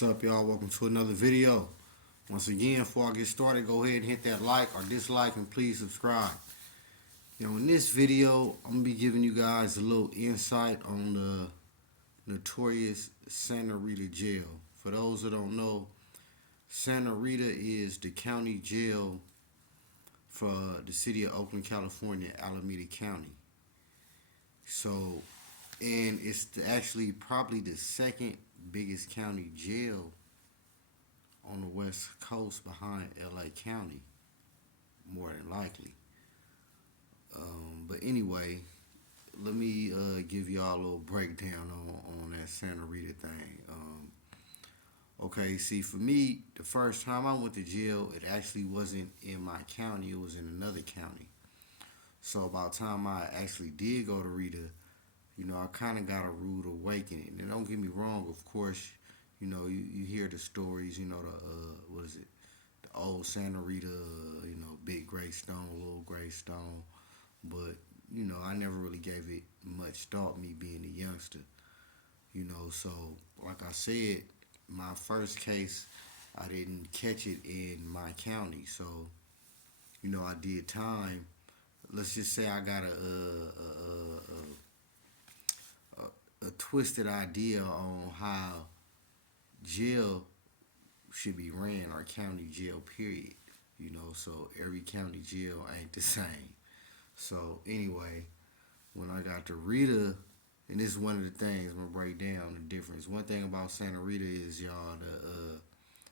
What's up, y'all? Welcome to another video. Once again, before I get started, go ahead and hit that like or dislike and please subscribe. In this video, I'm going to be giving you guys a little insight on the Notorious Santa Rita jail. For those that don't know, Santa Rita is the county jail for the city of Oakland, California, Alameda County. So, and it's actually probably the second biggest county jail on the West Coast behind LA County, more than likely. But anyway, let me give y'all a little breakdown on that Santa Rita thing. Okay, see, for me, the first time I went to jail, it actually wasn't in my county, it was in another county. So about the time I actually did go to Rita, I kind of got a rude awakening. And don't get me wrong, of course, you hear the stories, what is it? The old Santa Rita, big gray stone, little gray stone. But, I never really gave it much thought, me being a youngster. So, like I said, my first case, I didn't catch it in my county. So, I did time. Let's just say I got a twisted idea on how jail should be ran, or county jail, period. So every county jail ain't the same. So anyway, when I got to Rita, and this is one of the things I'm gonna break down the difference. One thing about Santa Rita is, y'all,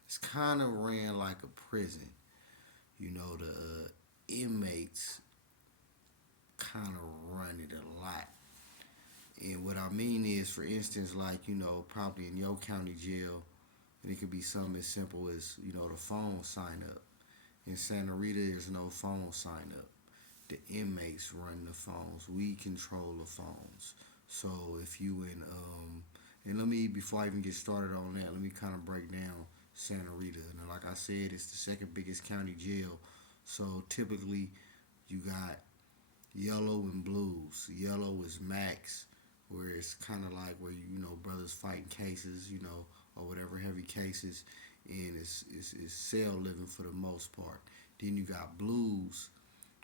it's kind of ran like a prison. The inmates kind of run it a lot. And what I mean is, for instance, like, probably in your county jail, and it could be something as simple as, the phone sign up. In Santa Rita, there's no phone sign up. The inmates run the phones. We control the phones. So if you and let me, before I even get started on that, let me kind of break down Santa Rita. Now, like I said, it's the second biggest county jail. So typically, you got yellow and blues. Yellow is max, where it's kind of like where brothers fighting cases, or whatever, heavy cases, and it's cell living for the most part. Then you got blues,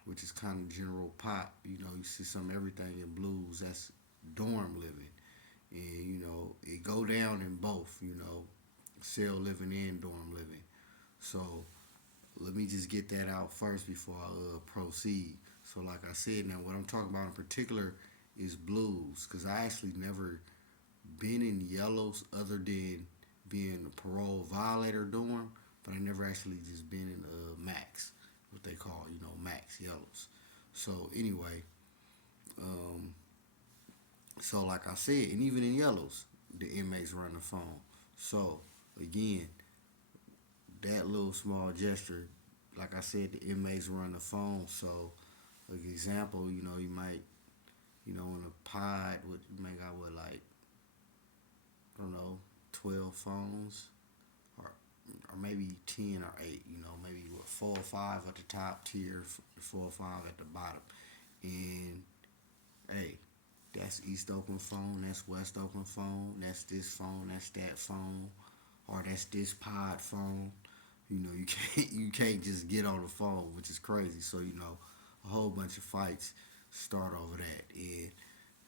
which is kind of general pop. You see some everything in blues. That's dorm living, and it go down in both. Cell living and dorm living. So let me just get that out first before I proceed. So like I said, now what I'm talking about in particular is blues, because I actually never been in yellows other than being a parole violator dorm, but I never actually just been in max, what they call, max yellows. So anyway, so like I said, and even in yellows, the inmates run the phone. So again, that little small gesture, like I said, the inmates run the phone. So, like example, you might, in a pod, you may got what, like, I don't know, 12 phones, or maybe 10 or 8, maybe what, 4 or 5 at the top tier, 4 or 5 at the bottom. And hey, that's East Oakland phone, that's West Oakland phone, that's this phone, that's that phone, or that's this pod phone. You can't just get on the phone, which is crazy. So a whole bunch of fights start over that, and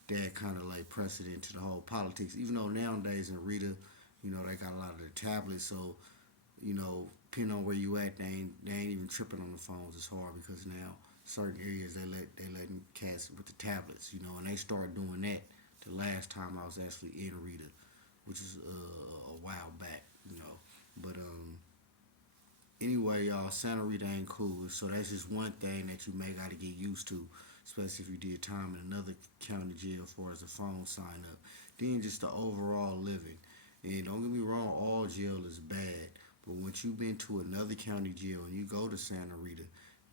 that kind of like precedent to the whole politics. Even though nowadays in Rita, they got a lot of the tablets, so depending on where you at, they ain't even tripping on the phones as hard, because now certain areas they letting cats with the tablets, and they started doing that the last time I was actually in Rita, which is a while back, But anyway, y'all, Santa Rita ain't cool, so that's just one thing that you may got to get used to, especially if you did time in another county jail as far as the phone sign up. Then just the overall living. And don't get me wrong, all jail is bad, but once you've been to another county jail and you go to Santa Rita,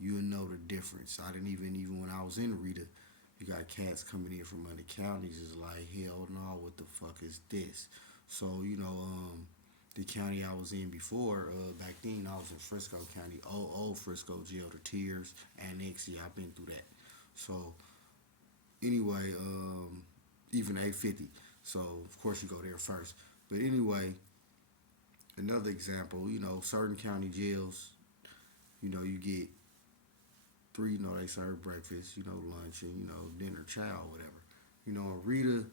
you'll know the difference. I didn't even when I was in Rita, you got cats coming in from other counties. It's like, hell no, what the fuck is this? So, the county I was in before, back then I was in Frisco County, old Frisco jail, the tiers, annex. Yeah, I've been through that. So anyway, even 850. So of course you go there first. But anyway, another example, certain county jails, you get three, they serve breakfast, lunch, and, dinner, chow, whatever. Rita,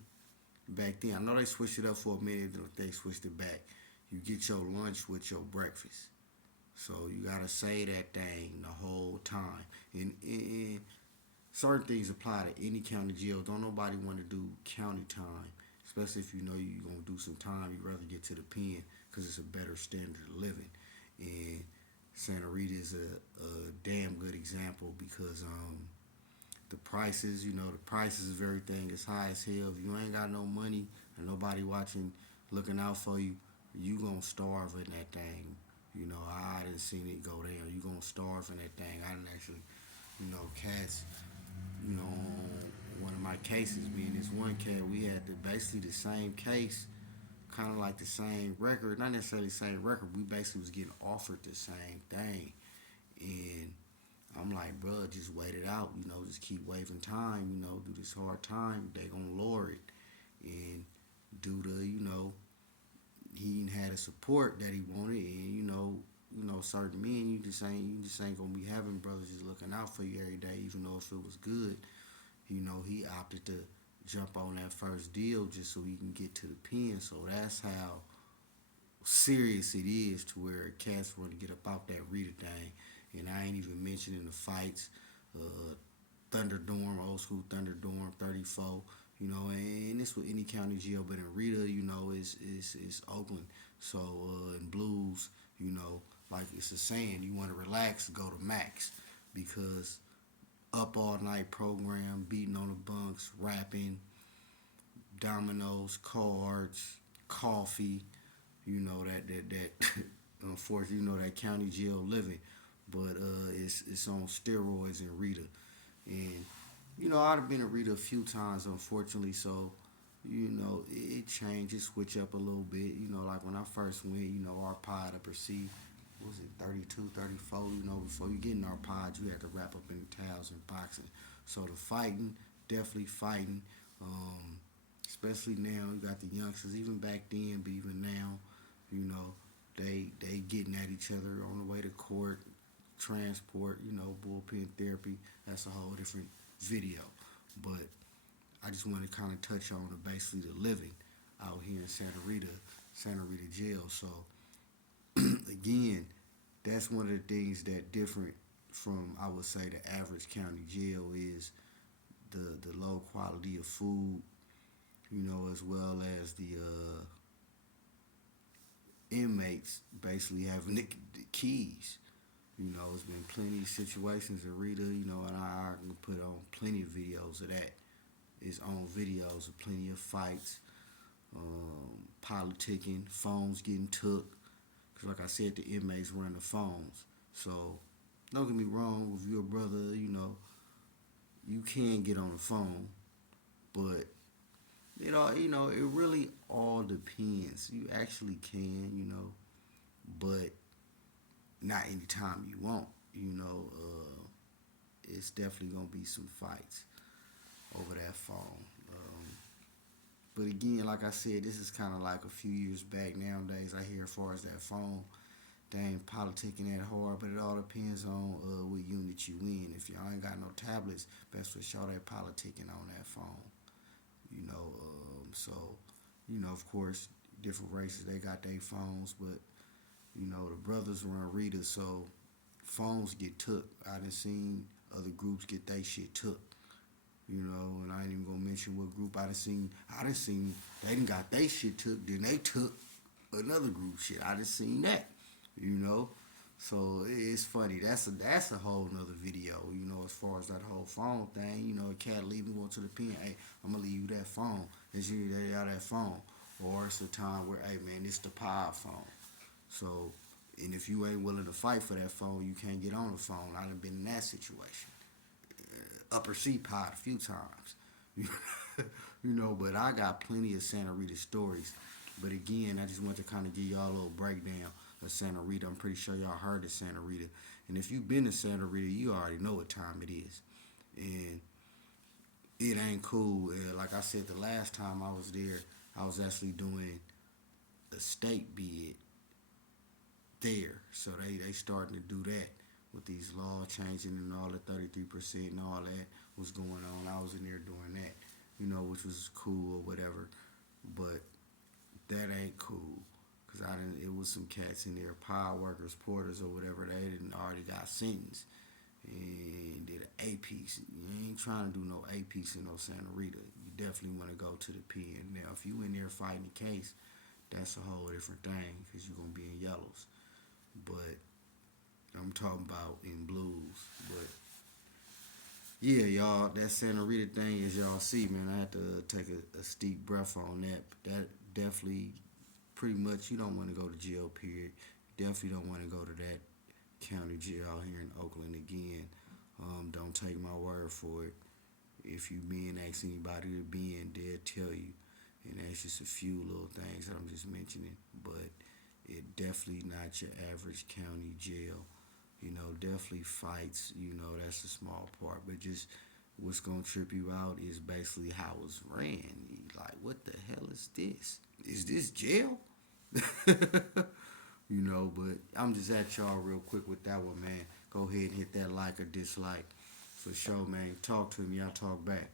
back then, I know they switched it up for a minute, but they switched it back. You get your lunch with your breakfast. So you gotta say that thing the whole time. And certain things apply to any county jail. Don't nobody want to do county time, especially if you know you're gonna do some time. You'd rather get to the pen because it's a better standard of living. And Santa Rita is a damn good example because the prices, the prices of everything is high as hell. If you ain't got no money and nobody watching, looking out for you, you gonna starve in that thing. I didn't seen it go down. You gonna starve in that thing. I didn't actually, cats, one of my cases being this one cat, we had basically the same case, kind of like the same record, not necessarily the same record. We basically was getting offered the same thing, and I'm like, bro, just wait it out, just keep waving time, do this hard time, they gonna lower it, and due to he ain't had the support that he wanted, and certain men, you just ain't gonna be having brothers just looking out for you every day, even though if it was good, he opted to jump on that first deal just so he can get to the pen. So that's how serious it is to where cats want to get up out that Rita thing. And I ain't even mentioning the fights, Thunderdome, old school Thunderdome, 34. And this with any county jail, but in Rita, is Oakland. So in Blues, like it's a saying, you want to relax, go to Max, because up all night program, beating on the bunks, rapping, dominoes, cards, coffee, that unfortunately, that county jail living, but it's on steroids in Rita, and I've been in Rita a few times, unfortunately, so it changes, switch up a little bit, like when I first went, our pod to perceive. What was it, 32, 34, before you get in our pods, you have to wrap up in towels and boxing. So the fighting, definitely fighting, especially now, you got the youngsters, even back then, but even now, they getting at each other on the way to court, transport, bullpen therapy. That's a whole different video. But I just want to kind of touch on basically the living out here in Santa Rita jail. So again, that's one of the things that different from, I would say, the average county jail is the low quality of food, as well as the inmates basically having the keys. There's been plenty of situations in Rita, and I can put on plenty of videos of that. It's on videos of plenty of fights, politicking, phones getting took. Because like I said, the inmates run the phones. So don't get me wrong, if you're a brother, you can get on the phone, but it really all depends. You actually can, but not anytime you want. It's definitely gonna be some fights over that phone. But again, like I said, this is kind of like a few years back. Nowadays, I hear as far as that phone, they ain't politicking that hard, but it all depends on what unit you in. If y'all ain't got no tablets, best for sure they politicking on that phone. So, of course, different races, they got their phones, but, the brothers run Rita, so phones get took. I done seen other groups get they shit took. And I ain't even gonna mention what group I done seen. They done got they shit took, then they took another group shit. I done seen that, So it's funny. That's a whole nother video, as far as that whole phone thing. A cat leaving, going to the pen. Hey, I'm gonna leave you that phone. It's you that phone. Or it's a time where, hey man, it's the pod phone. So, and if you ain't willing to fight for that phone, you can't get on the phone. I done been in that situation. Upper C pod a few times. But I got plenty of Santa Rita stories. But again, I just want to kind of give y'all a little breakdown of Santa Rita. I'm pretty sure y'all heard of Santa Rita. And if you've been to Santa Rita, you already know what time it is. And it ain't cool. Like I said, the last time I was there, I was actually doing a state bid. there. So they starting to do that with these law changing and all the 33% and all that was going on. I was in there doing that, which was cool or whatever. But that ain't cool. Cause I didn't. It was some cats in there, power workers, porters, or whatever. They didn't already got sentenced and did an A piece. You ain't trying to do no A piece in no Santa Rita. You definitely want to go to the pen. Now, if you in there fighting the case, that's a whole different thing because you're gonna be in yellows. But I'm talking about in blues. But yeah, y'all, that Santa Rita thing, as y'all see, man, I had to take a steep breath on that. But that definitely, pretty much, you don't want to go to jail. Period. You definitely don't want to go to that county jail out here in Oakland again. Don't take my word for it. If you been ask anybody to be in, they'll tell you. And that's just a few little things that I'm just mentioning. But it definitely not your average county jail. Definitely fights. That's the small part. But just what's gonna trip you out is basically how it's ran. You like, what the hell is this? Is this jail? But I'm just at y'all real quick with that one, man. Go ahead and hit that like or dislike for sure, man. Talk to me, y'all talk back.